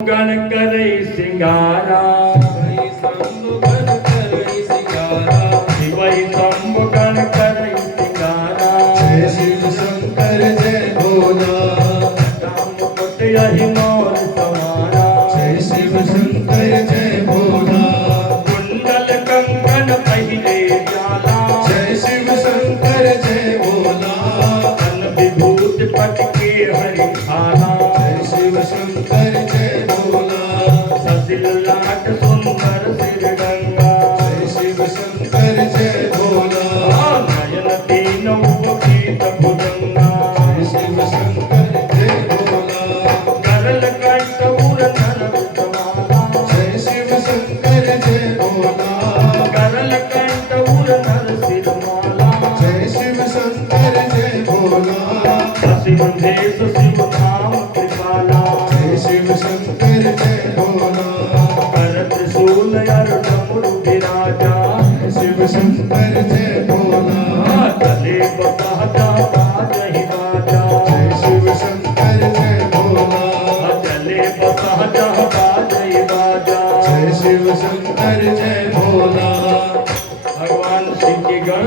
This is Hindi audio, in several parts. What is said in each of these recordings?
गण करे सिंगारा शिवई शंभु गण करई सिंगारा शिवई शंभु गण करे सिंगारा जय शिव शंकर जय भोला राम मुकुट यही मोर समारा जय शिव शंकर जय भोला कुंडल कंकण पहले जाला जय शिव शंकर जय भोला धन विभूत पट के हरि खाला जय शिव शंकर जय भोला ससिल लाट सुंदर सिर गंगा जय शिव शंकर जय भोला नयन तीनों गीत भुजंगा जय शिव शंकर जय भोला करल कंठ उर नर विद्वाना जय शिव शंकर जय भोला करल कंठ उर नर सिरमाला जय शिव शंकर जय भोला शिव देश शिव धाम कृपाला जय शिव शंकर जय भोला कर त्रिशूल अर डमरू विराजा जय शिव शंकर जय भोला गले बता बाजहि बाजा जय शिव शंकर जय भोला गले बता बाजहि बाजा जय शिव शंकर जय भोला भगवान शिव के गण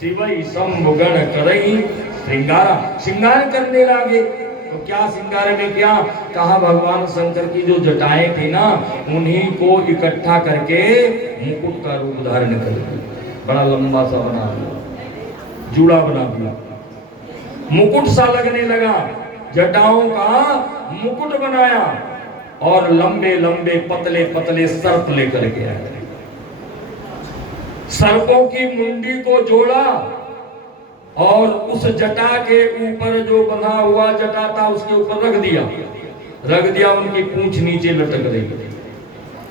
शिवई शंभु गण करई श्रृंगारा श्रृंगार करने लगे। तो क्या श्रृंगार में क्या कहा, भगवान शंकर की जो जटाएं थी ना उन्हीं को इकट्ठा करके मुकुट का रूप धारण कर दिया, बड़ा लंबा सा बना दिया, जूड़ा बना दिया, मुकुट सा लगने लगा, जटाओं का मुकुट बनाया और लंबे लंबे पतले पतले सर्प लेकर के आए, सर्पों की मुंडी को जोड़ा और उस जटा के ऊपर जो बंधा हुआ जटा था उसके ऊपर रख दिया, उनकी पूंछ नीचे लटक रही,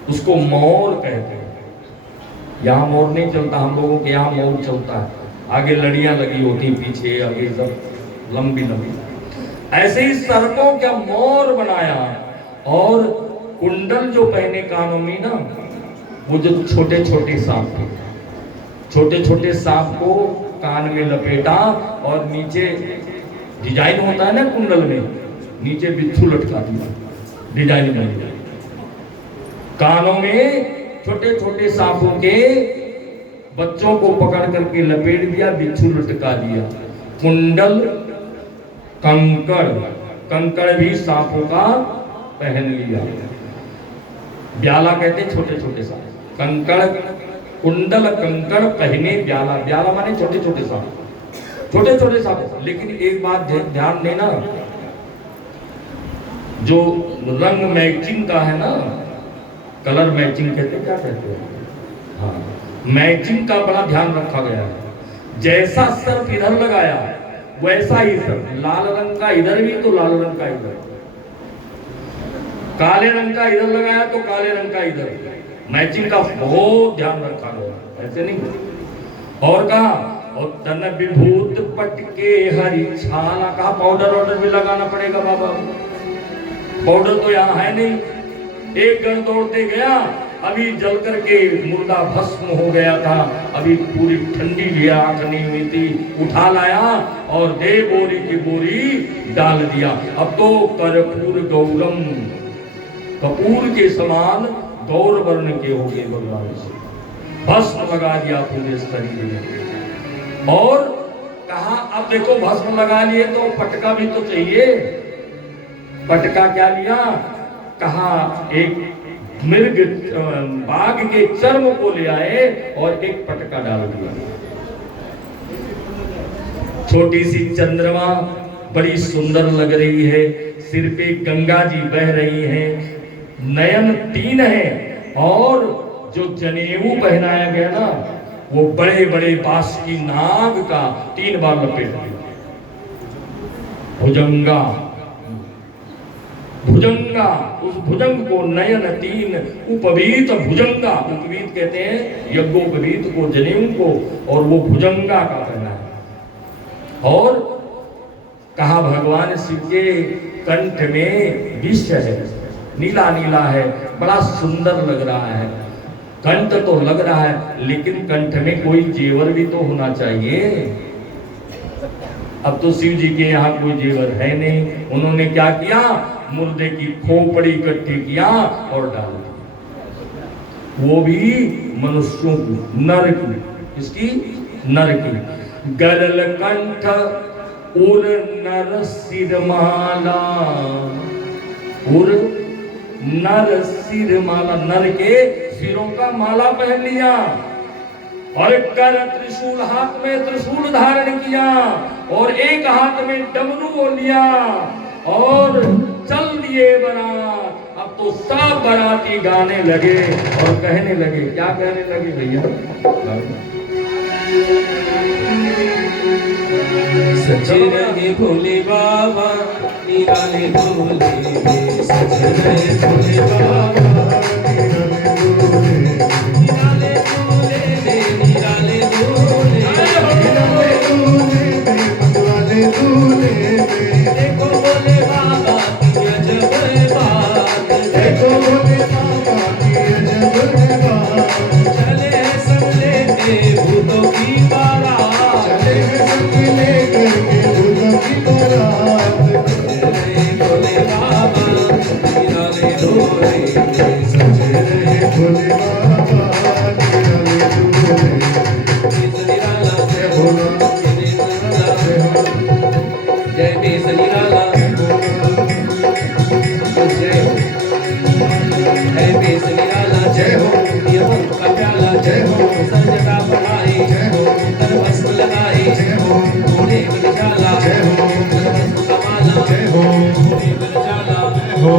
उसको मोर कहते हैं। यहाँ मोर नहीं चलता, हम लोगों के यहाँ मोर चलता है, आगे लड़ियां लगी होती, पीछे आगे सब लंबी लंबी। ऐसे ही सर्पों का मोर बनाया और कुंडल जो पहने कानों में ना, वो जो छोटे छोटे सांप थे, छोटे छोटे सांप को कान में लपेटा और नीचे डिजाइन होता है ना कुंडल में, नीचे बिच्छू लटका दिया डिजाइन में, कानों में छोटे छोटे सांपों के बच्चों को पकड़ करके लपेट दिया, बिच्छू लटका दिया, कुंडल कंकड़, कंकड़ भी सांपों का पहन लिया, ब्याला कहते छोटे छोटे सांप, कंकड़ कुंडल कंकड़ पहने ब्याला, ब्याला माने छोटे छोटे सांप, छोटे छोटे सांप। लेकिन एक बात ध्यान देना, जो रंग मैचिंग का है ना, कलर मैचिंग कहते, क्या कहते हैं, हाँ मैचिंग का बड़ा ध्यान रखा गया है। जैसा सर्प इधर लगाया वैसा ही सर्प, लाल रंग का इधर भी तो लाल रंग का इधर, काले रंग का इधर लगाया तो काले रंग का इधर, मैचिंग का बहुत ध्यान रखा गया, ऐसे नहीं। और कहा और तन विभूत पट के हरि छाला, कहा पाउडर ऑर्डर भी लगाना पड़ेगा बाबा, पाउडर तो यहाँ है नहीं। एक गण दौड़ते गया, अभी जल करके मुर्दा भस्म हो गया था, अभी पूरी ठंडी भी आंख नहीं हुई थी, उठा लाया और दे बोरी की बोरी डाल दिया। अब तो कर्पूर गौरम, कपूर के समान गौर वर्ण के हो गए भगवान से, भस्म लगा दिया पूरे शरीर में। और कहा अब देखो भस्म लगा लिए तो पटका भी तो चाहिए, पटका क्या लिया, कहा एक मृग बाघ के चर्म को ले आए और एक पटका डाल दिया। छोटी सी चंद्रमा बड़ी सुंदर लग रही है, सिर पे गंगा जी बह रही हैं, नयन तीन है और जो जनेऊ पहनाया गया ना वो बड़े बड़े बांस की नाग का 3 बार लपेट दिया, भुजंगा, भुजंगा, उस भुजंग को नयन तीन, उपवीत भुजंगा, उपवीत कहते हैं यज्ञोपवीत को, जनेऊ को, और वो भुजंगा का पहना है। और कहा भगवान शिव के कंठ में विष है, नीला नीला है, बड़ा सुंदर लग रहा है, कंठ तो लग रहा है लेकिन कंठ में कोई जेवर भी तो होना चाहिए। अब तो शिव जी के यहाँ कोई जेवर है नहीं, उन्होंने क्या किया, मुर्दे की खोपड़ी इकट्ठी किया और डाल दिया। वो भी मनुष्यों को, नर की, इसकी नर की। गरल कंठ उर नर सिरमाला, उर नर सिरमाला, नर के सिरों का माला पहन लिया और कर त्रिशूल, हाथ में त्रिशूल धारण किया और एक हाथ में डमरू लिया और चल दिए बारात। अब तो सब बाराती गाने लगे और कहने लगे, क्या कहने लगे भैया? सच रहे भोले बाबा निराले भोले, सच रहे भोले बाबा निराले भोले, निराले भोले, देखो भोले बाबा की अजब बात, देखो भोले बाबा की अजब बात। चले सब लेते भूतों की बारात, चले सब लेकर के भूतों की बारात। भोले बाबा निराले भोले, सच रहे भोले बाबा निराले भोले। निराला जय भोला, जय बेस निराला, जय हो, जय बेस निराला, जय हो। ये मन का प्याला, जय हो। संजता बनाई, जय हो। कर भस्म लगाई, जय हो। घोड़े बन जाला, जय हो। कर भस्म का माला, जय हो। घोड़े बन जाला, जय हो।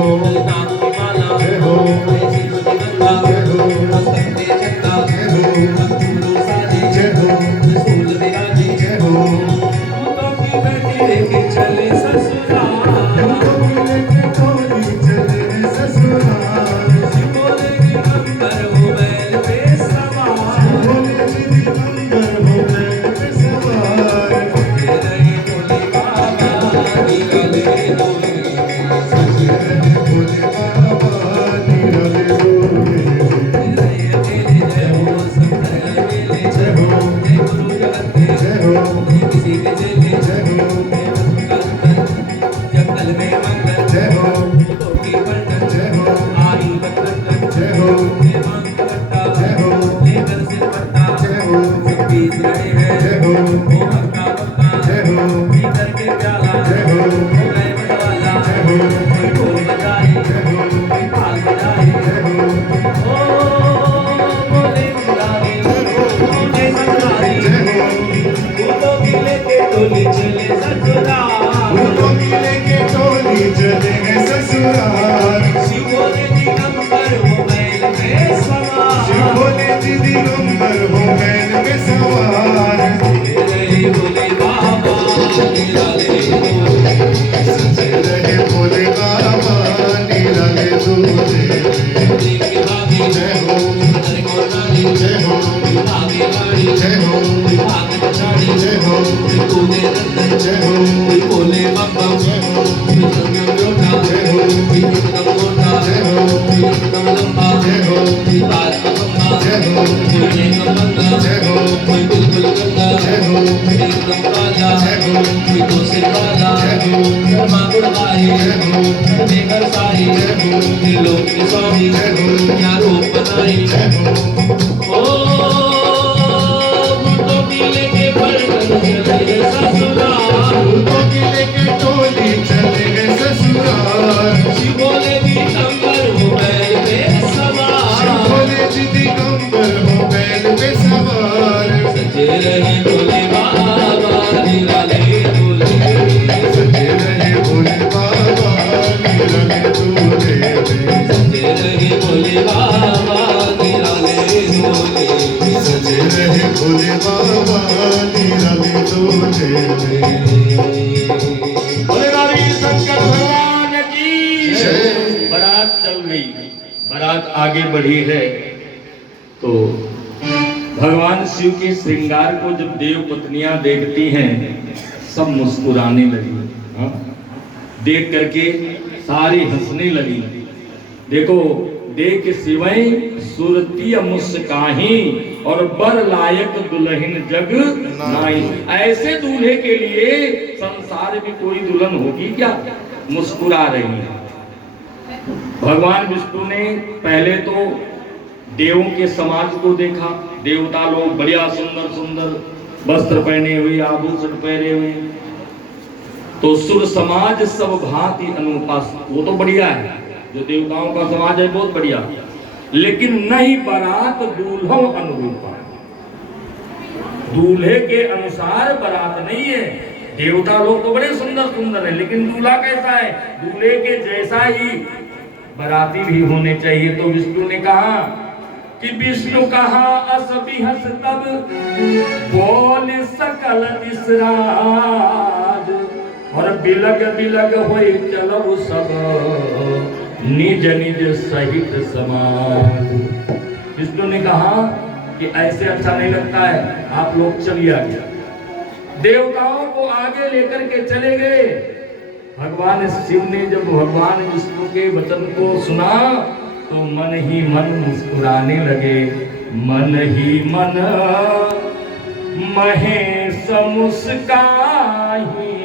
नाम की माला, जय हो। ऐसी तुझी गंगा, जय हो। मस्तक पे झंडा, जय हो। गुरु साजे, जय हो। रसूल विराजे, जय हो। भूतों की बेटी लेके चले ससुराल, भूतों की लेके टोली चले ससुराल। शिवोले की अंबर हो बैल पे सवार, शिवोले की अंबर हो बैल पे सवार। रहे भोले बाबा निराले भोले, सच रहे भोले बाबा निराले भोले। रहे अकेले जय हो, सब रहे अकेले जय हो। जय गुरु जगत के जय हो, नहीं किसी के चेले जय हो। जब कल में मंगल जय हो, भूतों की बंधन जय हो। आई बंधन जय हो, ये मांग करता जय हो। लेकर सिर पट्टा जय हो, सब बीच रहे हैं जय हो। वो हक्का बक्का जय हो, पी करके प्याला जय हो। हो गए बटवाला जय हो, कोई ढोल बजाए जय हो, कोई ताल बजाए जय हो। ओ बोले मुरारी जय हो, बोले ससुरारी जय हो। भूतों की लेके टोली चले ससुराल, भूतों की लेके टोली चले हैं ससुराल। शिवोले दिगंबर हो बैल पे सवार, शिवोले दिगंबर हो बैल पे सवार। रहे भोले बाबा निराले भोले, सच रहे भोले बाबा निराले भोले। जिनके भागी जय हो, अंदर को नारी जय हो। आगे गाड़ी जय हो, आगे पछाड़ी जय हो। कूदे नंदन जय हो, भोले बाबा जय हो। एकदम जोड़ा जय हो, एकदम मोटा जय हो। एकदम लंबा जय हो, तार का खंभा जय हो। कोई एकदम बंगा जय हो, कोई बिल्कुल गंगा जय हो। एकदम काला जय हो, कोई तो सिर वाला जय हो। कर्मा गुणगाई जय हो, बेघर साई जय हो। त्रिलोक के स्वामी जय हो, क्या रूप बनाई जय हो। ओ भूतों की लेके पलटन चले ससुराल, भूतों की लेके टोली चले गए ससुराल। शिवोले दिगंबर हो बैल पे सवार, शिवोले दिगंबर हो बैल पे सवार। सजे रहे भोले बाबा निराले भोले, सजे रहे भोले बाबा निराले भोले। सजे रहे भोले बाबा निराले भोले, सजे रहे भोले बाबा निराले भोले। बोले शंकर भगवान की जय। बारात चल गई, बारात आगे बढ़ी है तो भगवान शिव के श्रृंगार को जब देव पत्नियां देखती हैं सब मुस्कुराने लगी। हाँ? देख करके सारी हंसने लगी। देखो देख सिवै सुरती मुस्काही और बर लायक दुल्हन जग नाई। ऐसे दूल्हे के लिए संसार में कोई दुल्हन होगी क्या? मुस्कुरा रही है। भगवान विष्णु ने पहले तो देवों के समाज को देखा। देवता लोग बढ़िया सुंदर सुंदर वस्त्र पहने हुए, आभूषण पहने हुए, तो सुर समाज सब भांति अनुपास, वो तो बढ़िया है, जो देवताओं का समाज है बहुत बढ़िया। लेकिन नहीं बारात दूल्हों अनुरूपा, दूल्हे के अनुसार बारात नहीं है। देवता लोग तो बड़े सुंदर सुंदर है, लेकिन दूल्हा कैसा है? दूल्हे के जैसा ही बाराती भी होने चाहिए। तो विष्णु ने कहा कि विष्णु कहा अस बिहस तब बोल सकल दिसराज, और बिलग बिलग होई चलो सब निज निज सहित समाज। विष्णु ने कहा कि ऐसे अच्छा नहीं लगता है, आप लोग चलिए आगे। देवताओं को आगे लेकर के चले गए। भगवान शिव ने जब भगवान विष्णु के वचन को सुना तो मन ही मन मुस्कुराने लगे। मन ही मन महेश मुस्काही,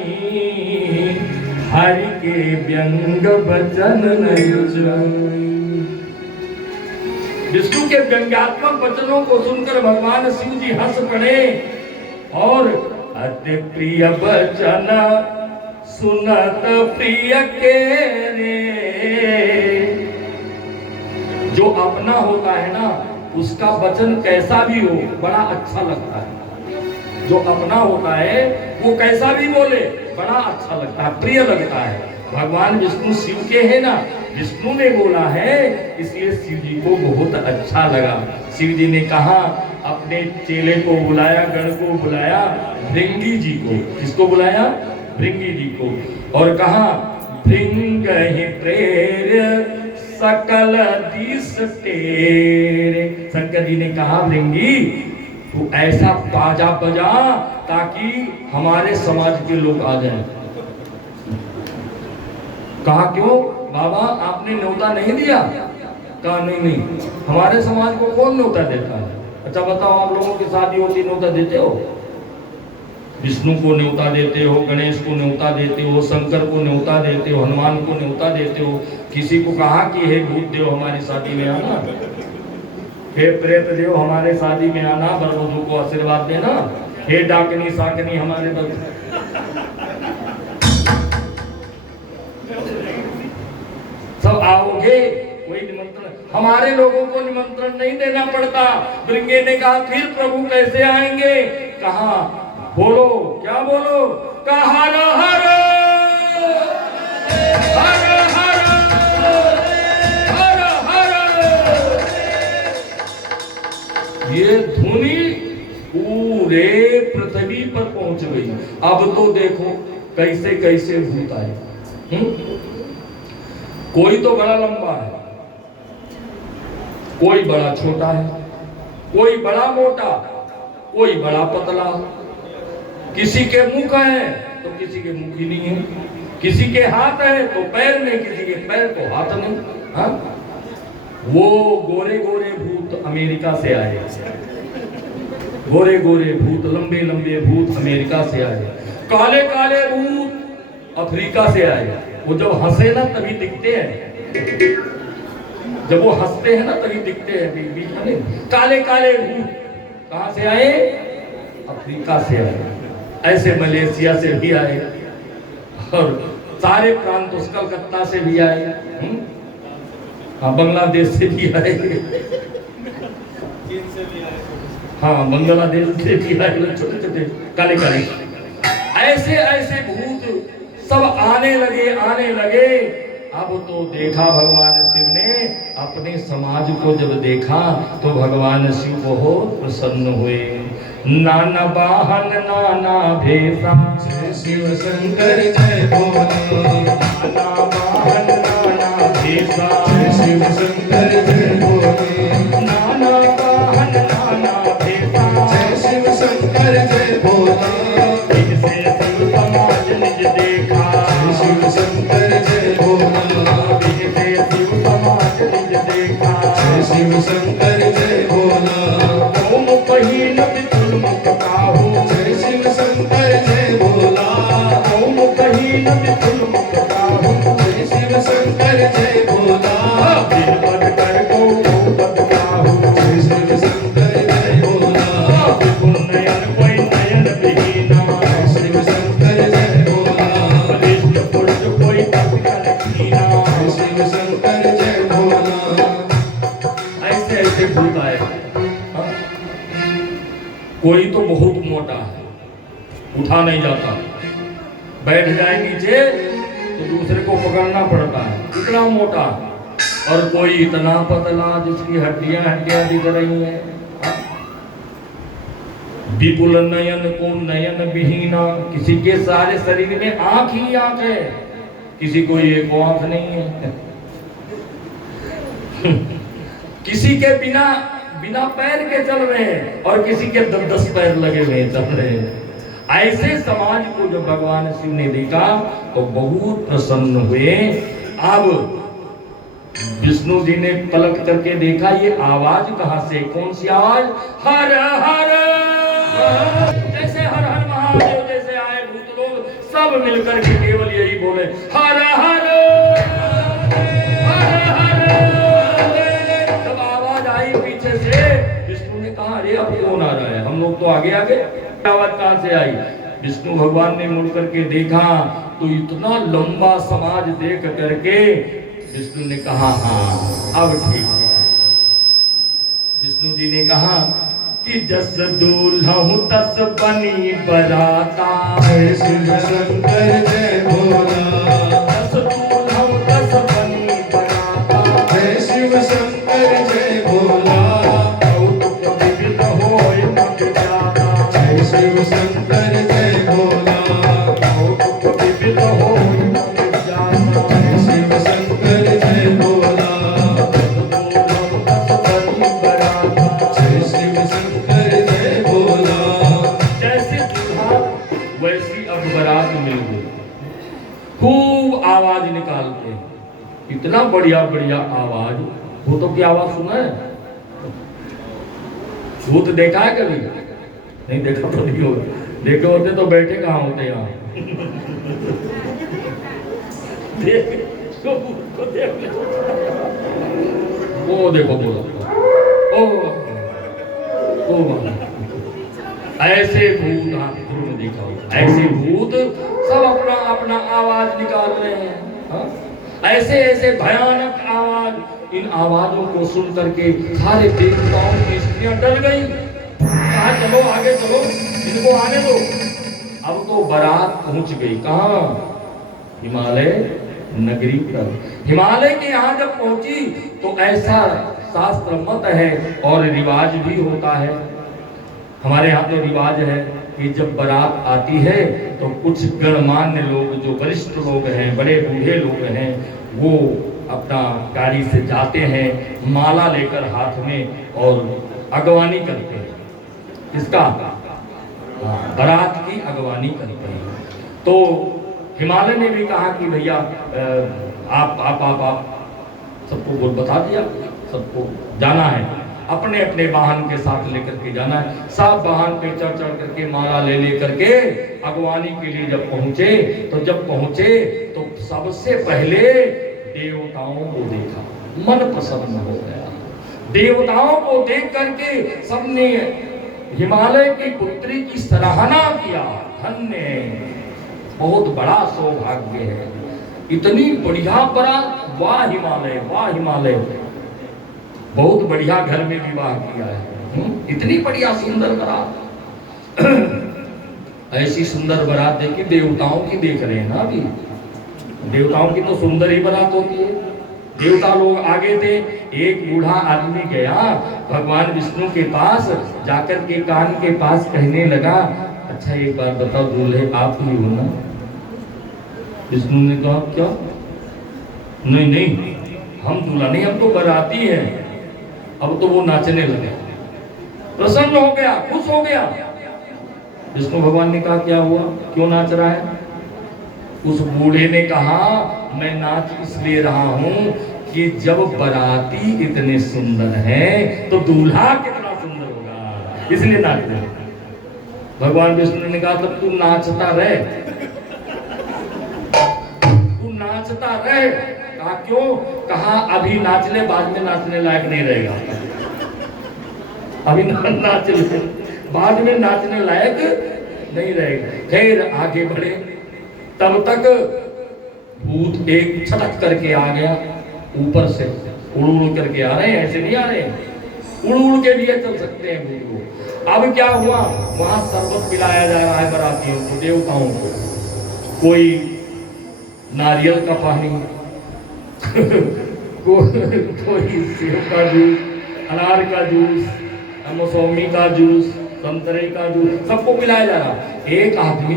हरि के व्यंग वचन विष्णु के व्यंग्यात्मक वचनों को सुनकर भगवान शिव जी हंस पड़े और अति प्रिय वचन सुनत प्रिय के रे। जो अपना होता है ना, उसका वचन कैसा भी हो बड़ा अच्छा लगता है। जो अपना होता है वो कैसा भी बोले बड़ा अच्छा लगता है, प्रिय लगता है। भगवान विष्णु शिव के हैं ना, विष्णु ने बोला है इसलिए शिव जी को बहुत अच्छा लगा। शिव जी ने कहा, अपने चेले को बुलाया, गण को बुलाया, भृंगी जी को। किसको बुलाया? भृंगी जी को। और कहा भृंग ही प्रेर सकल दिस तेरे। शंकर जी ने कहा भृंगी तू ऐसा बाजा बजा ताकि हमारे समाज के लोग आ जाएं। कहा क्यों बाबा, आपने न्योता नहीं दिया? कहा नहीं, हमारे समाज को कौन न्योता देता है? अच्छा बताओ, आप लोगों की शादी होती न्योता देते हो? विष्णु को न्योता देते हो, गणेश को न्योता देते हो, शंकर को न्योता देते हो, हनुमान को न्योता देते हो। किसी को कहा कि हे भूत देव हमारी शादी में आना, हे प्रेत देव हमारे शादी में आना, वरवधू को आशीर्वाद देना, हे डाकनी साकनी हमारे सब आओगे? कोई निमंत्रण, हमारे लोगों को निमंत्रण नहीं देना पड़ता। भृंगे ने कहा फिर प्रभु कैसे आएंगे? कहा बोलो, क्या बोलो? कहा हर हर हर हर हर हर। ये धुनी पूरे पृथ्वी पर पहुंच गई। अब तो देखो कैसे कैसे भूत आए। कोई तो बड़ा लंबा है, कोई बड़ा छोटा है, कोई बड़ा मोटा, कोई बड़ा पतला, किसी के मुख है तो किसी के मुख ही नहीं है, किसी के हाथ है तो पैर नहीं, किसी के पैर तो हाथ नहीं। हाँ? वो गोरे गोरे भूत अमेरिका से आए, गोरे गोरे भूत, लंबे लंबे भूत अमेरिका से आए, काले काले भूत अफ्रीका से आए। वो जब हंसे ना तभी दिखते हैं, जब वो हंसते हैं ना तभी दिखते हैं बीच में। काले काले भूत कहां से आए? अफ्रीका से आए। ऐसे मलेशिया से भी आए और सारे प्रांत उस कलकत्ता से भी आए, बांग्लादेश से भी आए, हाँ बांग्लादेश से भी आए, छोटे छोटे काले काले। ऐसे ऐसे भूत सब आने लगे। अब तो देखा भगवान शिव ने, अपने समाज को जब देखा तो भगवान शिव बहुत प्रसन्न हुए। नाना वाहन नाना भेषा, जय शिव शंकर जय भोले। नाना वाहन नाना भेषा, जय शिव शंकर जय भोले। नाना वाहन नाना भेषा, जय शिव शंकर जय भोले। इनसे शिव समाज निज देखा, जय शिव शंकर जय भोले। इनसे शिव समाज निज देखा, जय शिव शंकर जय भोले। ओम पहिन विपुल मुख काहू, जय शिव शंकर जय भोला। ओम पहिन विपुल मुख काहू, जय शिव शंकर जय भोला। भोला ऐसे ऐसे भूत आए। हाँ? कोई तो बहुत मोटा है, उठा नहीं जाता, बैठ जाए नीचे तो दूसरे को पकड़ना पड़ता है, इतना मोटा। और कोई इतना पतला जिसकी हड्डियां हड्डियां दिख रही हैं। हाँ? विपुल नयन को नयन विहीना, किसी के सारे शरीर में आंख ही आंख है, किसी को एक आंख नहीं है। किसी के बिना बिना पैर के चल रहे हैं और किसी के 10 पैर लगे हुए चल रहे हैं। ऐसे समाज को जब भगवान शिव ने देखा तो बहुत प्रसन्न हुए। अब विष्णु जी ने पलट करके देखा, ये आवाज कहां से, कौन सी आवाज? हर हर, जैसे हर हर महादेव जैसे आए भूत लोग सब मिलकर के केवल यही बोले हर हर हर हर। जब आवाज आई पीछे से, विष्णु ने कहा अरे अब कौन आ रहा है, हम लोग तो आगे आगे। आवाज कहां से आई? विष्णु भगवान ने मुड़ करके देखा तो इतना लंबा समाज देख करके विष्णु ने कहा हाँ अब ठीक है। विष्णु जी ने कहा कि जस दूल्हा हूं तस बनी बराता, जय शिव शंकर जय भोला जस दूल्हा हूं तस बनी बराता, जय शिव शंकर जय भोला कौतुक विविध होय मग जाता, जय शिव शंकर जय भोला कौतुक विविध होय मग जाता, जय शिव शंकर जय भोला जस दूल्हा हूं तस बनी बराता। जय शिव शंकर जय भोला जैसे दूल्हा वैसी अब बारात मिल गई, खूब आवाज निकालते हैं, इतना बढ़िया बढ़िया आवाज। भूतों की आवाज सुना है? भूत देखा है कभी? नहीं देखा तो नहीं होगा, देखे होते तो बैठे कहाँ होते यहाँ। वो देखो बोलो ओ ऐसे भूत में देखा होगा, ऐसे भूत सब अपना अपना आवाज निकाल रहे हैं। हाँ? ऐसे ऐसे भयानक आवाज, इन आवाजों को सुन करके सारे देवताओं की स्त्रियां डर गई। कहा चलो आगे चलो, इनको आने दो। अब तो बारात पहुंच गई कहाँ? हिमालय नगरी पर। हिमालय के यहाँ जब पहुंची तो ऐसा शास्त्र मत है और रिवाज भी होता है। हमारे यहाँ तो रिवाज है कि जब बारात आती है तो कुछ गणमान्य लोग, जो वरिष्ठ लोग हैं, बड़े बूढ़े लोग हैं, वो अपना गाड़ी से जाते हैं माला लेकर हाथ में और अगवानी करते हैं। इसका बारात की अगवानी करते हैं। तो हिमालय ने भी कहा कि भैया आप सबको बोल बता दिया, सबको जाना है, अपने अपने वाहन के साथ लेकर के जाना है। सब वाहन पे चढ़ चढ़ करके माला ले करके अगवानी के लिए जब पहुंचे तो सबसे पहले देवताओं को देखा, मन प्रसन्न हो गया। देवताओं को देख करके सबने हिमालय की पुत्री की सराहना किया। धन्य, बहुत बड़ा सौभाग्य है, इतनी बढ़िया बारात, वाह हिमालय, वाह हिमालय, बहुत बढ़िया घर में विवाह किया है। इतनी बढ़िया सुंदर बारात। ऐसी सुंदर बारात देखी, देवताओं की देख रहे हैं ना अभी। देवताओं की तो सुंदर ही बारात होती है। देवता लोग आगे थे, एक बूढ़ा आदमी गया भगवान विष्णु के पास, जाकर के कान के पास कहने लगा, अच्छा एक बार बताओ दूल्हे आप ही हो ना? विष्णु ने कहा क्या? नहीं नहीं, हम दूल्हा नहीं, हम तो बाराती हैं। अब तो वो नाचने लगे, प्रसन्न हो गया, खुश हो गया। विष्णु भगवान ने कहा क्या हुआ, क्यों नाच रहा है? उस बूढ़े ने कहा मैं नाच इसलिए रहा हूं कि जब बाराती इतने सुंदर हैं तो दूल्हा कितना सुंदर होगा, इसलिए नाच रहे। भगवान विष्णु ने कहा तब तू नाचता रहे, तू नाचता रहे। कहा क्यों? कहा अभी नाच ले, बाद में नाचने लायक नहीं रहेगा। अभी नाच ले, बाद में नाचने लायक नहीं रहेगा। खैर आगे बढ़े, तब तक भूत एक छटक करके आ गया ऊपर से, उड़ उड़ करके आ रहे हैं, ऐसे नहीं आ रहे हैं, उड़ उड़ के लिए चल सकते हैं भूत लोग। अब क्या हुआ, वहां शरबत पिलाया जा रहा है बरातियों को, देवताओं को, कोई नारियल का पानी कोई सेब का जूस, अनार का जूस, मौसमी का जूस, संतरे का जूस, सबको पिलाया जा रहा। एक आदमी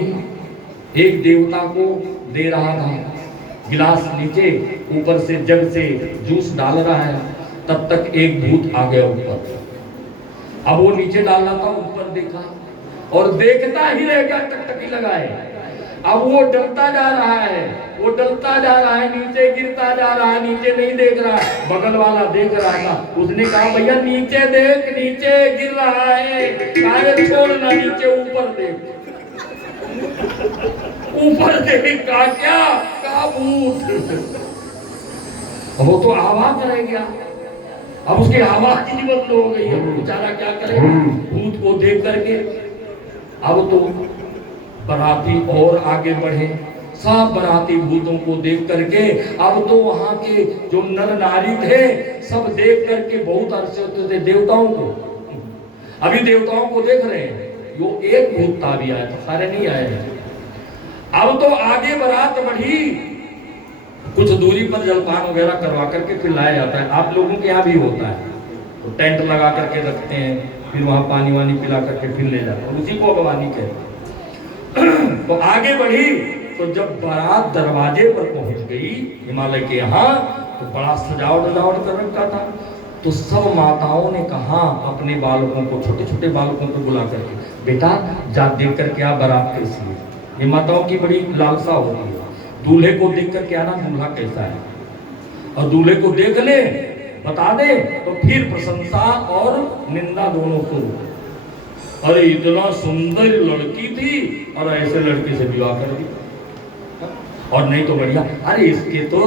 एक देवता को दे रहा था गिलास, नीचे ऊपर से जग से जूस डाल रहा है, तब तक एक भूत आ गया ऊपर। अब वो नीचे डाल रहा था, ऊपर देखा और देखता ही रह गया, टकटकी लगाए। अब वो डरता जा रहा है, वो डरता जा रहा है, नीचे गिरता जा रहा है, नीचे नहीं देख रहा है। बगल वाला देख रहा था, उसने कहा भैया नीचे देख, नीचे गिर रहा है, काहे छोड़ना, नीचे ऊपर देख। ऊपर देख का क्या, का भूत। वो तो आवाज रह गया, अब उसकी आवाज ही बंद हो गई। अब बेचारा क्या करे भूत को देख करके। अब तो बराती और आगे बढ़े, सब बराती भूतों को देख करके, अब तो वहां के जो नर नारी थे सब देख करके बहुत हर्षित होते थे देवताओं को। अभी देवताओं को देख रहे हैं, वो एक भूत था भी आया था, सारे नहीं आए हैं। अब तो आगे बारात बढ़ी, कुछ दूरी पर जलपान वगैरह करवा करके फिर लाया जाता है। आप लोगों के यहाँ भी होता है, तो टेंट लगा करके रखते हैं, फिर वहां पानी वानी पिला करके फिर ले जाते हैं, उसी को अगवानी कहते हैं। तो आगे बढ़ी, तो जब बारात दरवाजे पर पहुंच गई हिमालय के यहाँ, तो बड़ा सजावट कर रखा था। तो सब माताओं ने कहा अपने बालकों को, छोटे छोटे बालकों को बुला करके, बेटा जा देख करके आ बारात कैसी है। ये माताओं की बड़ी लालसा होती है, दूल्हे को देख करके आना दूल्हा कैसा है, और दूल्हे को देख ले बता दे तो फिर प्रशंसा और निंदा दोनों शुरू। अरे इतना सुंदर लड़की थी और ऐसे लड़के से विवाह कर दिया, और नहीं तो बढ़िया, अरे इसके तो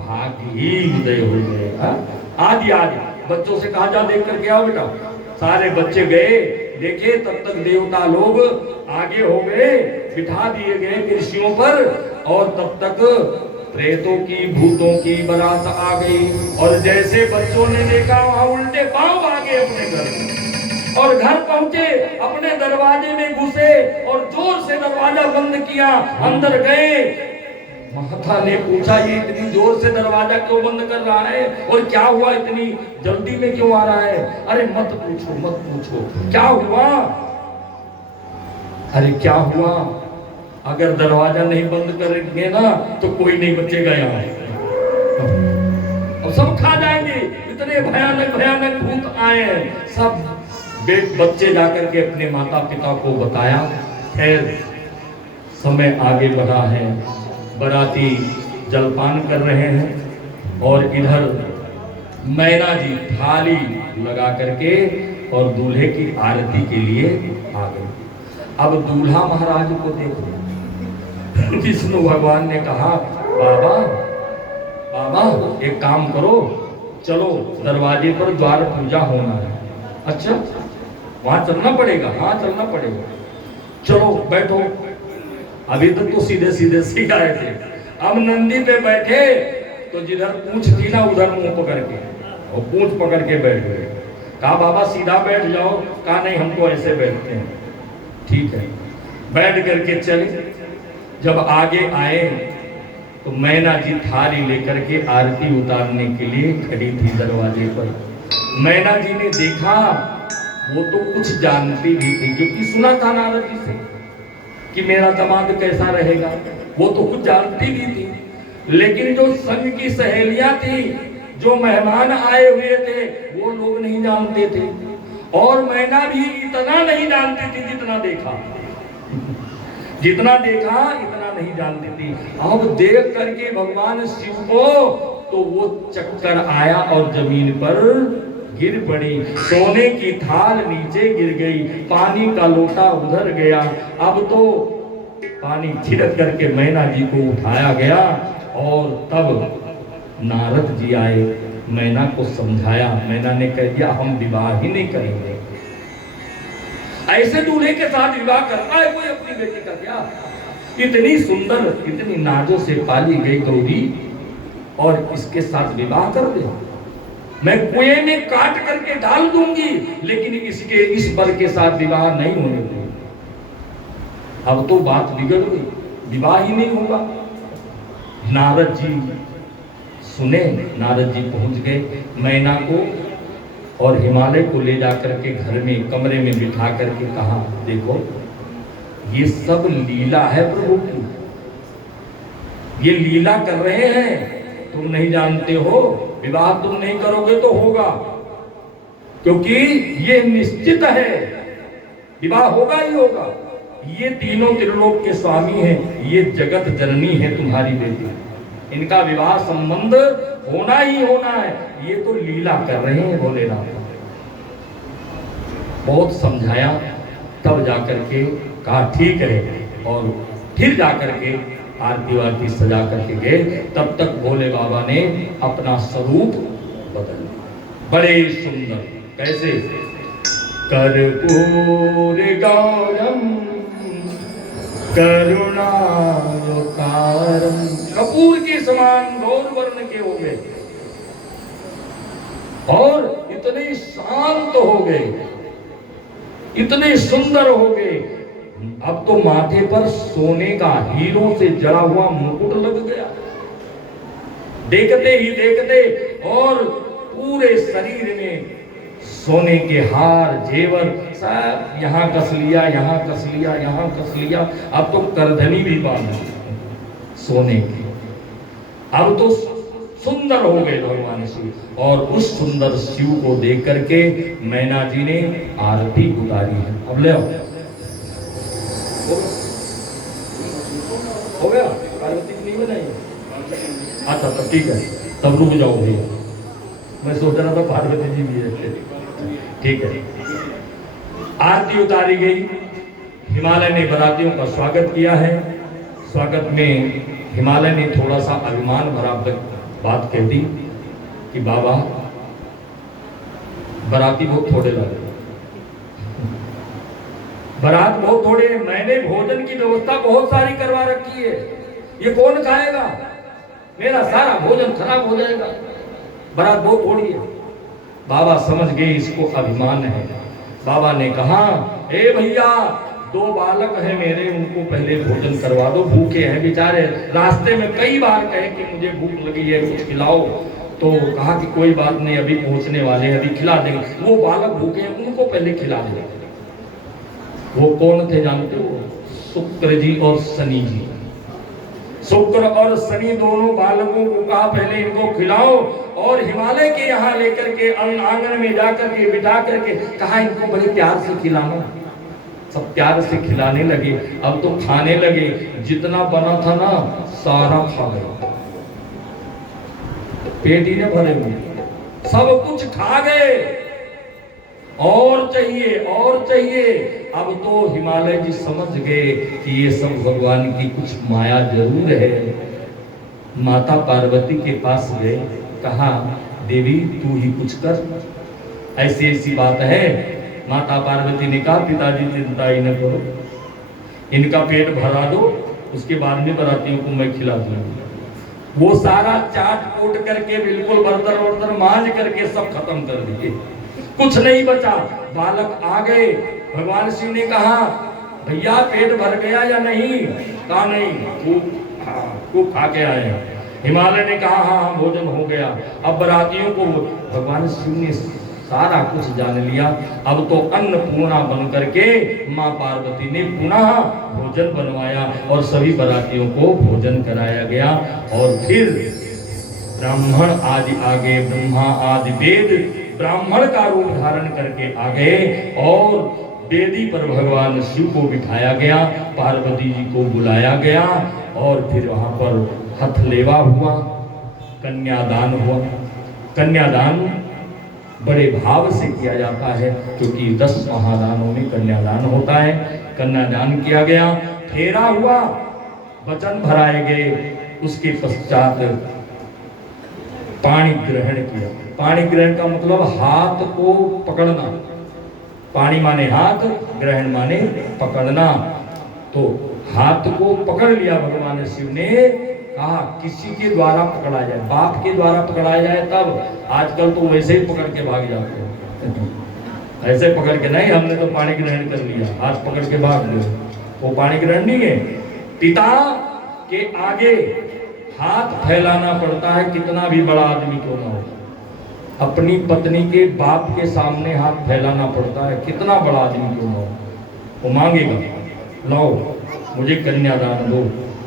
भाग्य ही उदय हो गए। आदि आदि बच्चों से कहा जा देख करके आओ बेटा। सारे बच्चे गए, देखे, तब तक देवता लोग आगे हो गए, बिठा दिए गए कुर्सियों पर, और तब तक प्रेतों की भूतों की बारात आ गई। और जैसे बच्चों ने देखा, वहां उल्टे पांव आ गए अपने घर, और घर पहुंचे, अपने दरवाजे में घुसे और जोर से दरवाजा बंद किया, अंदर गए। माता ने पूछा ये इतनी जोर से दरवाजा क्यों बंद कर रहा है, और क्या हुआ, इतनी जल्दी में क्यों आ रहा है। अरे मत पूछो मत पूछो, क्या हुआ, अरे क्या हुआ, अगर दरवाजा नहीं बंद करेंगे ना तो कोई नहीं बचेगा यहाँ, अब सब खा जाएंगे, इतने भयानक भयानक भूत आए। सब बच्चे जाकर के अपने माता पिता को बताया। खैर समय आगे बढ़ा है, बराती जलपान कर रहे हैं, और इधर मैना जी थाली लगा करके और दूल्हे की आरती के लिए आ गए। अब दूल्हा महाराज को देखो, विष्णु भगवान ने कहा बाबा बाबा एक काम करो, चलो दरवाजे पर द्वार पूजा होना है। अच्छा वहां चलना पड़ेगा, हाँ चलना पड़ेगा, चलो बैठो। अभी तक तो सीधे सीधे से आए थे, अब नंदी पे बैठे तो जिधर पूंछ थी ना उधर मुंह पकड़ के, और पूंछ पकड़ के बैठ गए। कहा बाबा सीधा बैठ जाओ, कहा नहीं हम तो ऐसे बैठते हैं। ठीक है, बैठ करके चले। जब आगे आए तो मैना जी थाली लेकर के आरती उतारने के लिए खड़ी थी दरवाजे पर। मैना जी ने देखा, वो तो कुछ जानती भी थी, क्योंकि सुना था नारद जी से कि मेरा दामाद कैसा रहेगा, वो तो कुछ जानती भी थी। लेकिन जो संग की सहेलियां थी, जो मेहमान आए हुए थे, वो लोग नहीं जानते थे, और मैना भी इतना नहीं जानती थी जितना देखा जितना देखा इतना नहीं जानती थी। अब देख करके भगवान शिव को तो वो चक्कर आया और जमीन पर गिर पड़ी। सोने की थाल नीचे गिर गई, पानी का लोटा उधर गया। अब तो पानी छिड़क करके मैना जी को उठाया गया, और तब नारद जी आए, मैना को समझाया। मैना ने कह दिया हम विवाह ही नहीं करेंगे। ऐसे दूल्हे के साथ विवाह करता है कोई अपनी बेटी का क्या? इतनी सुंदर, इतनी नाजों से पाली गई गौरी, और इसके साथ विवाह कर दे। मैं कुएं में काट करके डाल दूंगी, लेकिन इसके इस वर के साथ विवाह नहीं होने दूंगी। अब तो बात बिगड़ गई, विवाह ही नहीं होगा। नारद जी सुने, नारद जी पहुंच गए मैना को और हिमालय को ले जाकर के घर में कमरे में बिठा करके कहा, देखो ये सब लीला है प्रभु की, ये लीला कर रहे हैं, तुम नहीं जानते हो, विवाह तुम नहीं करोगे तो होगा, क्योंकि ये निश्चित है विवाह होगा ही होगा। ये तीनों त्रिलोक के स्वामी हैं, ये जगत जननी है तुम्हारी बेटी, इनका विवाह संबंध होना ही होना है, ये तो लीला कर रहे हैं भोलेनाथ। बहुत समझाया, तब जाकर के कहा ठीक है, और फिर जाकर के आरती वारती सजा करके गए। तब तक भोले बाबा ने अपना स्वरूप बदल दिया, बड़े सुंदर। कैसे? कर्पूर गौरम करुणावतारम, कपूर के समान गौर वर्ण के हो गए और इतने शांत हो गए, इतने सुंदर हो गए। अब तो माथे पर सोने का हीरों से जड़ा हुआ मुकुट लग गया, देखते ही देखते, और पूरे शरीर में सोने के हार जेवर सब यहाँ कस लिया, यहाँ कस लिया, यहाँ कस लिया। अब तो करधनी भी बांध सोने की। अब तो सुंदर हो गए भगवान शिव, और उस सुंदर शिव को देख करके मैना जी ने आरती उतारी है। अब ले आओ, हो गया, पार्वती की नहीं बनाई? अच्छा तब ठीक है, तब रुक जाओ भैया, मैं सोच रहा था पार्वती जी भी है। ठीक है, आरती उतारी गई। हिमालय ने बरातियों का स्वागत किया है। स्वागत में हिमालय ने थोड़ा सा अभिमान भरा बात कह दी कि बाबा बराती बहुत थोड़े लगे, बारात बहुत थोड़े, मैंने भोजन की व्यवस्था बहुत सारी करवा रखी है, ये कौन खाएगा, मेरा सारा भोजन खराब हो जाएगा, बारात बहुत थोड़ी है। बाबा समझ गए इसको अभिमान है। बाबा ने कहा, ए भैया, 2 बालक हैं मेरे, उनको पहले भोजन करवा दो, भूखे हैं बेचारे, रास्ते में कई बार कहे कि मुझे भूख लगी है, कुछ खिलाओ। तो कहा कि कोई बात नहीं, अभी पहुंचने वाले हैं, अभी खिला देंगे। वो बालक भूखे हैं, उनको पहले खिला देंगे। वो कौन थे जानते हो? शुक्र जी और शनि जी। शुक्र और शनि दोनों बालकों को कहा पहले इनको खिलाओ, और हिमालय के यहाँ लेकर के आंगन में जाकर के बिठा करके कहा इनको बड़े प्यार से खिलाना। सब प्यार से खिलाने लगे। अब तो खाने लगे, जितना बना था ना सारा खा गए, पेट ही न भरे हुए, सब कुछ खा गए, और चाहिए और चाहिए। अब तो हिमालय जी समझ गए कि ये सब भगवान की कुछ माया जरूर है। माता पार्वती के पास गए, कहा देवी तू ही कुछ कर, ऐसी ऐसी बात है। माता पार्वती ने कहा पिताजी चिंता ही न करो, इनका पेट भरा दो, उसके बाद में बरातियों को मैं खिला दूंगी। वो सारा चाट कूट करके बिल्कुल बर्तन वर्तन मांझ करके सब खत्म कर दिए, कुछ नहीं बचा। बालक आ गए, भगवान शिव ने कहा भैया पेट भर गया या नहीं? कहा नहीं, खूब खा के आए। हिमालय ने कहा हाँ भोजन हो गया। अब बरातियों को भगवान शिव ने सारा कुछ जान लिया। अब तो अन्नपूर्णा बन करके माँ पार्वती ने पुनः भोजन बनवाया और सभी बरातियों को भोजन कराया गया। और फिर ब्राह्मण आदि आ गए, ब्रह्मा आदि वेद ब्राह्मण का रूप धारण करके आ गए और वेदी पर भगवान शिव को बिठाया गया, पार्वती जी को बुलाया गया और फिर वहां पर हथलेवा हुआ, कन्यादान हुआ। कन्यादान बड़े भाव से किया जाता है क्योंकि 10 महादानों में कन्यादान होता है। कन्यादान किया गया, फेरा हुआ, वचन भराए गए, उसके पश्चात पाणी ग्रहण किया। पाणी ग्रहण का मतलब हाथ को पकड़ना, पाणी माने हाथ, ग्रहण माने पकड़ना। तो हाथ को पकड़ लिया भगवान शिव ने कहा किसी के द्वारा पकड़ा जाए, बाप के द्वारा पकड़ा जाए तब, आजकल तो वैसे ही पकड़ के भाग जाते हैं ऐसे पकड़ के नहीं, हमने तो पाणी ग्रहण कर लिया, हाथ पकड़ के भाग गए, वो पाणी ग्रहण नहीं है। पिता के आगे हाथ फैलाना पड़ता है, कितना भी बड़ा आदमी क्यों ना हो। अपनी पत्नी के बाप के सामने हाथ फैलाना पड़ता है, कितना बड़ा आदमी क्यों ना हो। वो मांगेगा, लो मुझे कन्यादान दो,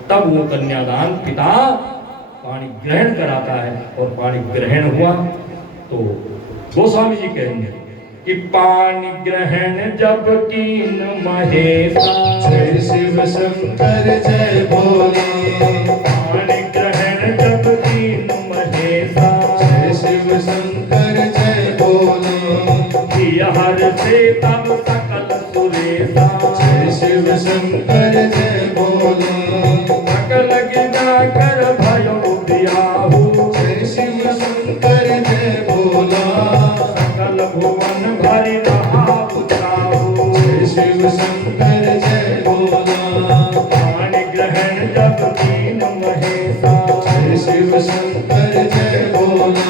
तब वो कन्यादान पिता पाणी ग्रहण कराता है, और पाणी ग्रहण हुआ तो गोस्वामी जी कहेंगे कि पाणी ग्रहण जब कीन महेशा, जय शिव शंकर जय भोले। पाणी ग्रहण जब कीन महेशा, जय शिव शंकर जय भोले। हर से तब सकल सुरेशा, जय शिव शंकर जय भोले। सकल गिना कर भयो बियाहू, जय शिव शंकर जय भोला। सकल भुवन भरि रहा उताहू, जय शिव शंकर जय भोला। पाणी ग्रहण जब कीन महेशा, जय शिव शंकर जय भोला।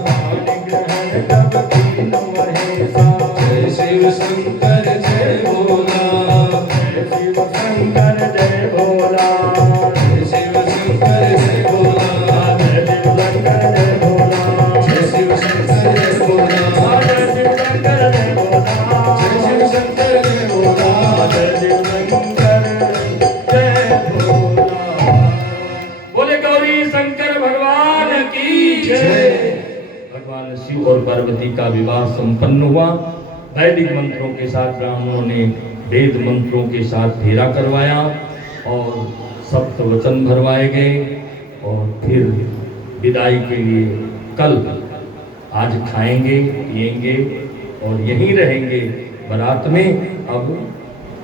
पाणी ग्रहण जब कीन महेशा, जय शिव शंकर जय भोला। जय शिव शंकर जय भोला, जय शिव शंकर जय भोला। जय शिव शंकर जय भोला, जय शिव शंकर जय भोला। जय शिव शंकर जय भोला, जय शिव शंकर जय भोला। जय शिव शंकर जय भोला। बोले गौरी शंकर भगवान की जय। भगवान शिव और पार्वती का विवाह संपन्न हुआ। वैदिक मंत्रों के साथ ब्राह्मणों ने वेद मंत्रों के साथ फेरा करवाया और सप्त वचन भरवाए गए, और फिर विदाई के लिए कल आज खाएंगे पिएंगे और यहीं रहेंगे बारात में। अब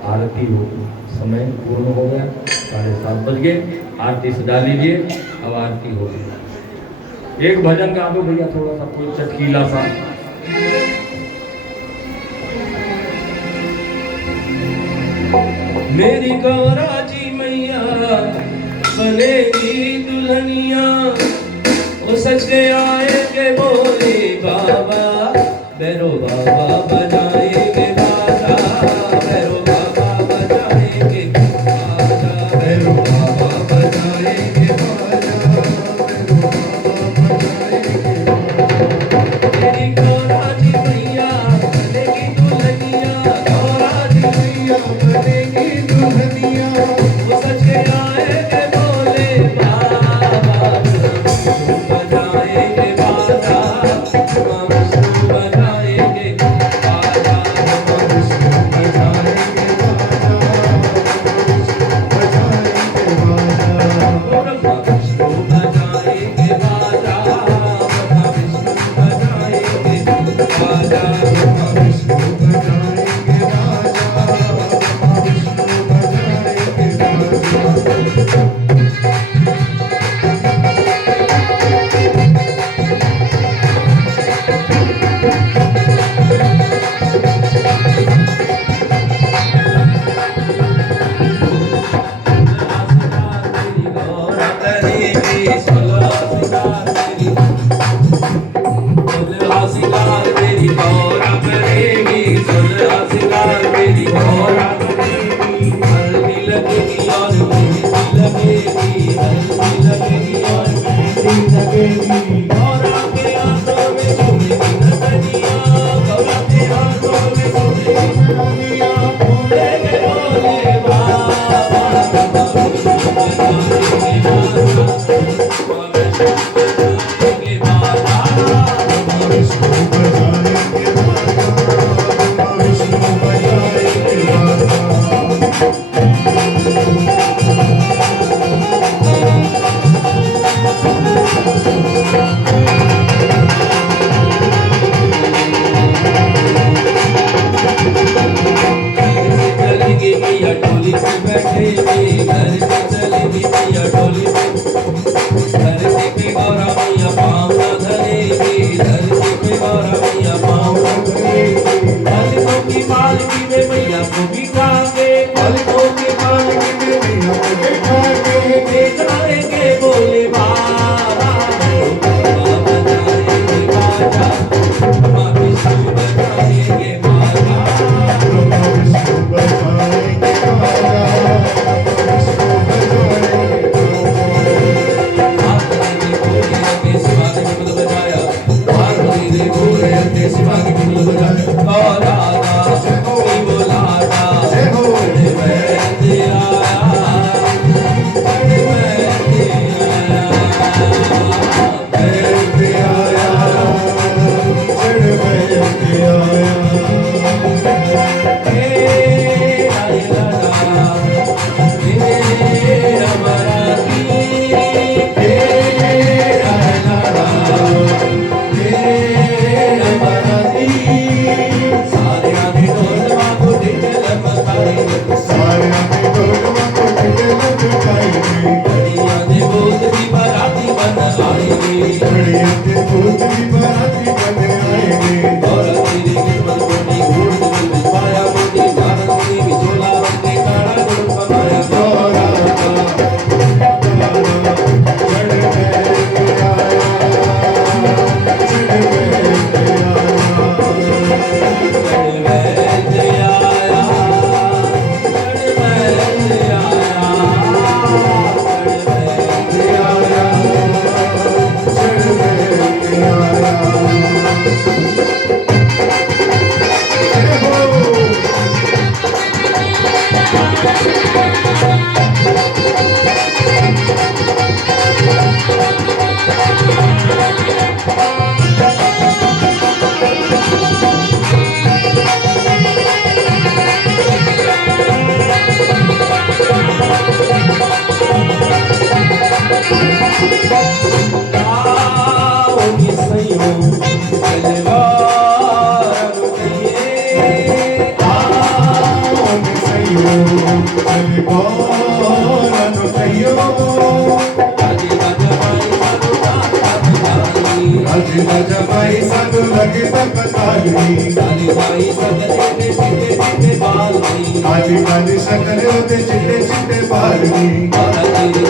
आरती होगी, समय पूर्ण हो गया, 7:30 बज गए, आरती सजा लीजिए, अब आरती होगी। एक भजन गा दो भैया, थोड़ा सा कोई चटकीला सा। मेरी गौरा जी मैया बनेगी दुल्हनिया, वो सच के आए के बोले बाबा, भैरो बाबा बजाएंगे बाजा, भैरो बाबा बजाएंगे बाजा, भैरो बाबा बजाएंगे बाजा, भैरो बाबा बजाएंगे बाजा। मेरी गौरा जी मैया बनेगी दुल्हनिया, गौरा जी मैया बनेगी दुल्हनिया, वो सच के आए के बोले बाबा, बजाएंगे बाजा, हम विष्णु बजाएंगे बाजा, हम विष्णु बजाएंगे बाजा, ब्रह्मा विष्णु बजाएंगे बाजा, ब्रह्मा विष्णु बजाएंगे बाजा, ब्रह्मा विष्णु बजाएंगे बाजा, ब्रह्मा विष्णु बजाएंगे बाजा। धरती पे गौरा मैया पाँव न धरेगी, धरती पे गौरा रे भोरे अंते शिवाजी ढोल बजाए ओ राधा की बोलाता चढ़ बैठ आया चढ़ बैठ आया जमाई सब लगे तकताली काली बाई सकले ते चिट्टे चिट्टे बालनी काली काली सकले होते चिट्टे चिट्टे बालनी बाला तेरी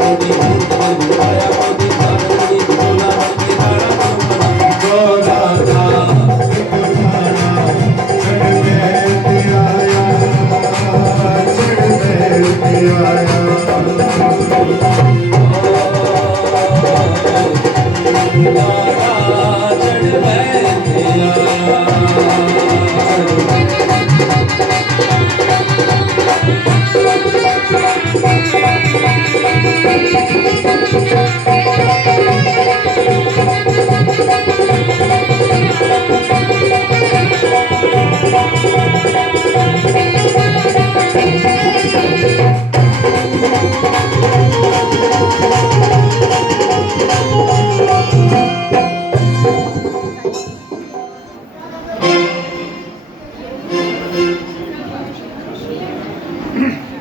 मोटी मोटी आया मोती सारंगी बोला के तारा तुम गोरा था चढ़ बैठ आया चढ़ बैठ आया